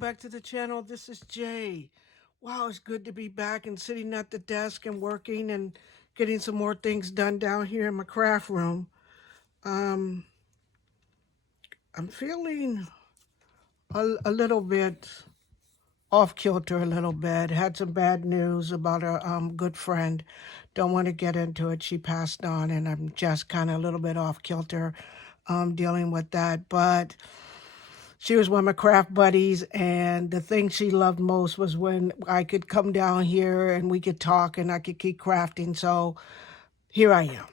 back to the channel. This is Jay. Wow, it's good to be back and sitting at the desk and working and getting some more things done down here in my craft room. Um, I'm feeling a little bit off kilter a little bit. Had some bad news about a good friend. Don't want to get into it. She passed on, and I'm just kind of a little bit off kilter dealing with that. But she was one of my craft buddies, and the thing she loved most was when I could come down here and we could talk and I could keep crafting. So here I am.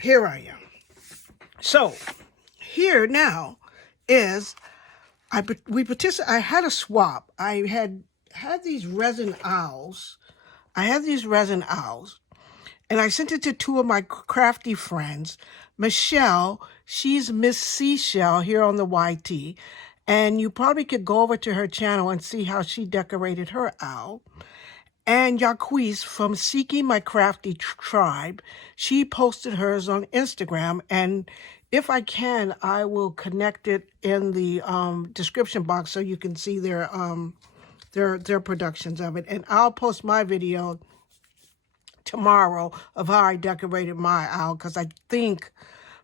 Here I am. So here now is I had a swap. I had these resin owls. I had these resin owls, and I sent it to two of my crafty friends. Michelle, she's Ms Seashell here on the YT, and you probably could go over to her channel and see how she decorated her owl. And Yaquise from Seekingmycraftytribe, she posted hers on Instagram, and if I can, I will connect it in the description box so you can see their productions of it. And I'll post my video tomorrow of how I decorated my owl, because I think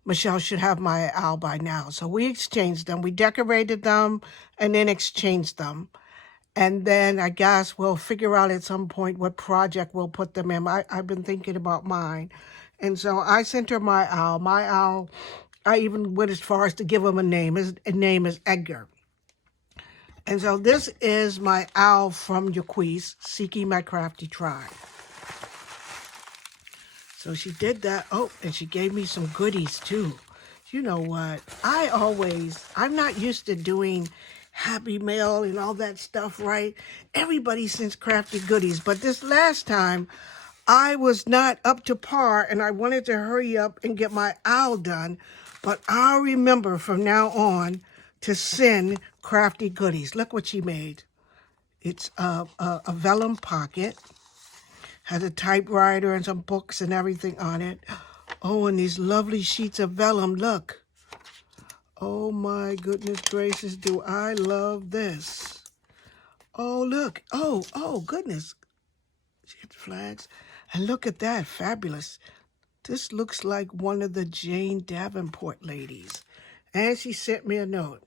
Michelle should have my owl by now. So we exchanged them. We decorated them and then exchanged them. And then I guess we'll figure out at some point what project we'll put them in. I've been thinking about mine. And so I sent her my owl. My owl, I even went as far as to give him a name. His name is Edgar. And so this is my owl from Yaquise, Seeking My Crafty Tribe. So she did that. Oh, and she gave me some goodies too. You know what? I'm not used to doing Happy Mail and all that stuff, right? Everybody sends crafty goodies. But this last time, I was not up to par, and I wanted to hurry up and get my owl done. But I'll remember from now on to send crafty goodies. Look what she made. It's a vellum pocket. Has a typewriter and some books and everything on it. Oh, and these lovely sheets of vellum, look. Oh my goodness gracious, do I love this. Oh, look. Oh, goodness. She had flags. And look at that, fabulous. This looks like one of the Jane Davenport ladies. And she sent me a note.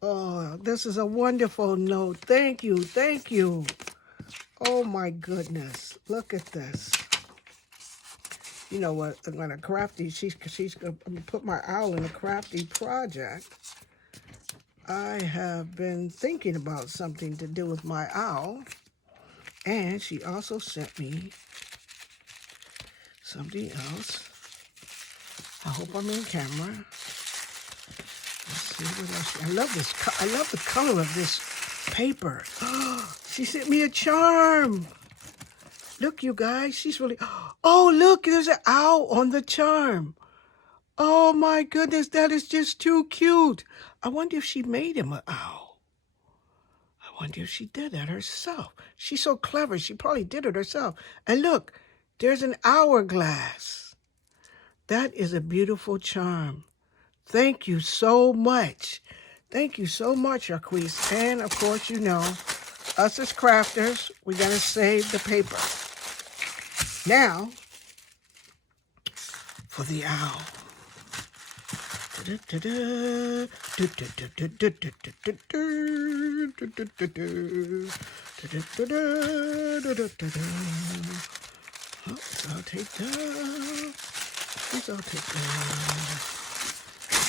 Oh, this is a wonderful note. Thank you, thank you. Oh my goodness, look at this. You know what, I'm gonna crafty, she's gonna put my owl in a crafty project. I have been thinking about something to do with my owl. And she also sent me something else. I hope I'm in camera. Let's see what else. I love the color of this paper. She sent me a charm. Look, you guys, she's really... Oh, look, there's an owl on the charm. Oh, my goodness, that is just too cute. I wonder if she made him an owl. I wonder if she did that herself. She's so clever, she probably did it herself. And look, there's an hourglass. That is a beautiful charm. Thank you so much. Thank you so much, Yaquise. And, of course, you know, us as crafters, we got to save the paper. Now, for the owl. Oh, I'll take that. I'll take that.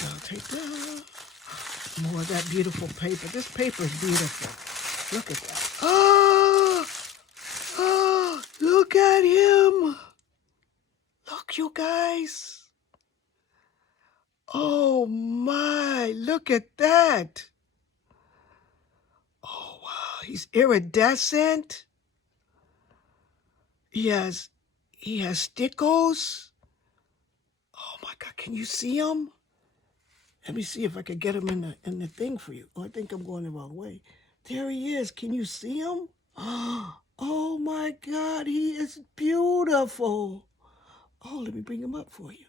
I'll take that. More of that beautiful paper. This paper is beautiful. Look at that. Oh, look at him. Look, you guys. Oh my, look at that. Oh wow, he's iridescent. He has stickles. Oh my God, can you see him? Let me see if I can get him in the thing for you. Oh, I think I'm going the wrong way. There he is. Can you see him? Oh my God, he is beautiful. Oh, let me bring him up for you.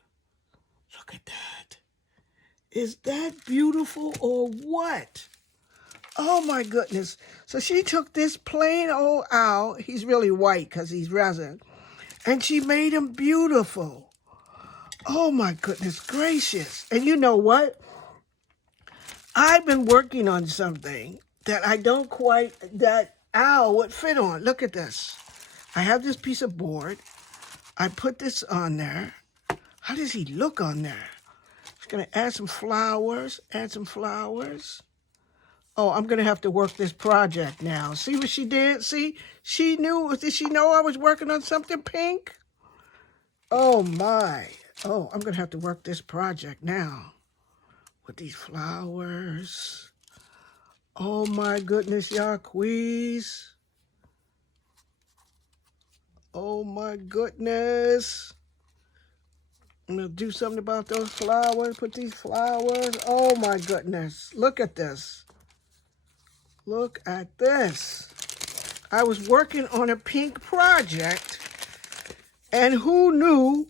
Look at that. Is that beautiful or what? Oh my goodness. So she took this plain old owl, he's really white because he's resin, and she made him beautiful. Oh my goodness gracious. And you know what? I've been working on something that I don't quite, that owl would fit on. Look at this. I have this piece of board. I put this on there. How does he look on there? Just gonna add some flowers, Oh, I'm gonna have to work this project now. See what she did? See, she knew, did she know I was working on something pink? Oh my. Oh, I'm gonna have to work this project now with these flowers. Oh my goodness, Yaquise. Oh my goodness. I'm gonna do something about those flowers, put these flowers. Oh my goodness, look at this. Look at this. I was working on a pink project, and who knew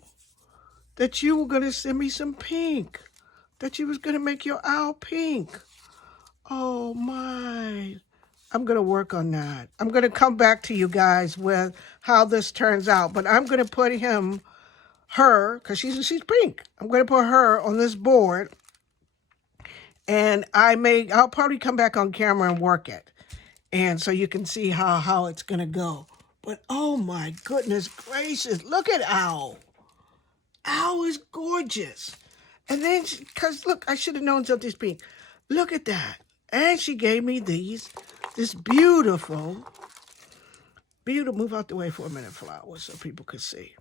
that you were gonna send me some pink? That you was gonna make your owl pink. Oh my. I'm gonna work on that. I'm gonna come back to you guys with how this turns out, but I'm gonna put her, because she's pink. I'm gonna put her on this board, and I'll probably come back on camera and work it. And so you can see how it's gonna go. But oh my goodness gracious, look at Owl. Owl is gorgeous. And then, because look, I should have known something's pink. Look at that. And she gave me this beautiful, move out the way for a minute, flowers, so people could see.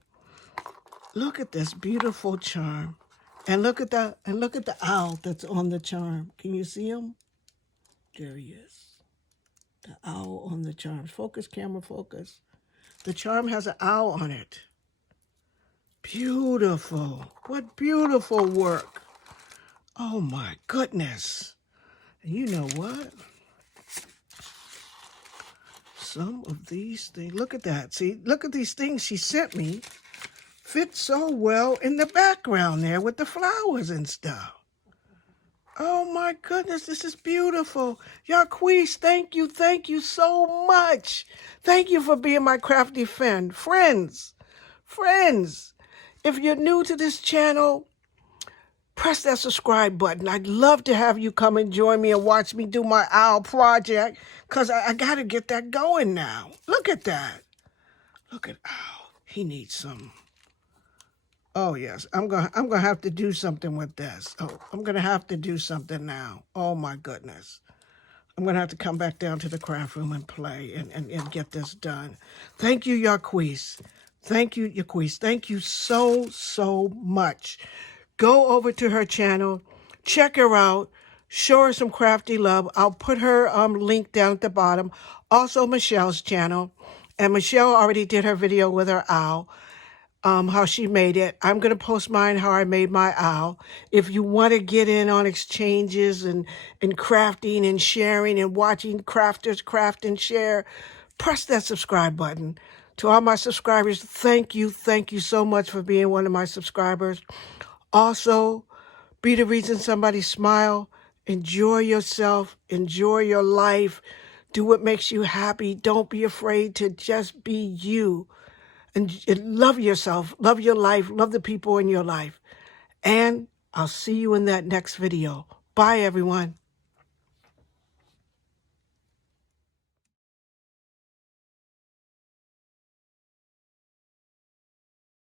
Look at this beautiful charm. And look at the owl that's on the charm. Can you see him? There he is. The owl on the charm. Focus, camera, focus. The charm has an owl on it. Beautiful. What beautiful work. Oh my goodness. And you know what? Some of these things, look at that. See, look at these things she sent me. Fit so well in the background there with the flowers and stuff. Oh my goodness, this is beautiful. Yaquise, thank you so much. Thank you for being my crafty friend. Friends, if you're new to this channel, press that subscribe button. I'd love to have you come and join me and watch me do my owl project, because I got to get that going now. Look at that. Look at Owl. He needs some. Oh, yes. I'm gonna have to do something with this. Oh, I'm going to have to do something now. Oh, my goodness. I'm going to have to come back down to the craft room and play and get this done. Thank you, Yaquise. Thank you, Yaquise. Thank you so much. Go over to her channel. Check her out. Show her some crafty love. I'll put her link down at the bottom. Also, Michelle's channel. And Michelle already did her video with her owl. How she made it. I'm going to post mine, how I made my owl. If you want to get in on exchanges and crafting and sharing and watching crafters craft and share, press that subscribe button. To all my subscribers, thank you so much for being one of my subscribers. Also, be the reason somebody smile. Enjoy yourself. Enjoy your life. Do what makes you happy. Don't be afraid to just be you. And love yourself, love your life, love the people in your life. And I'll see you in that next video. Bye, everyone.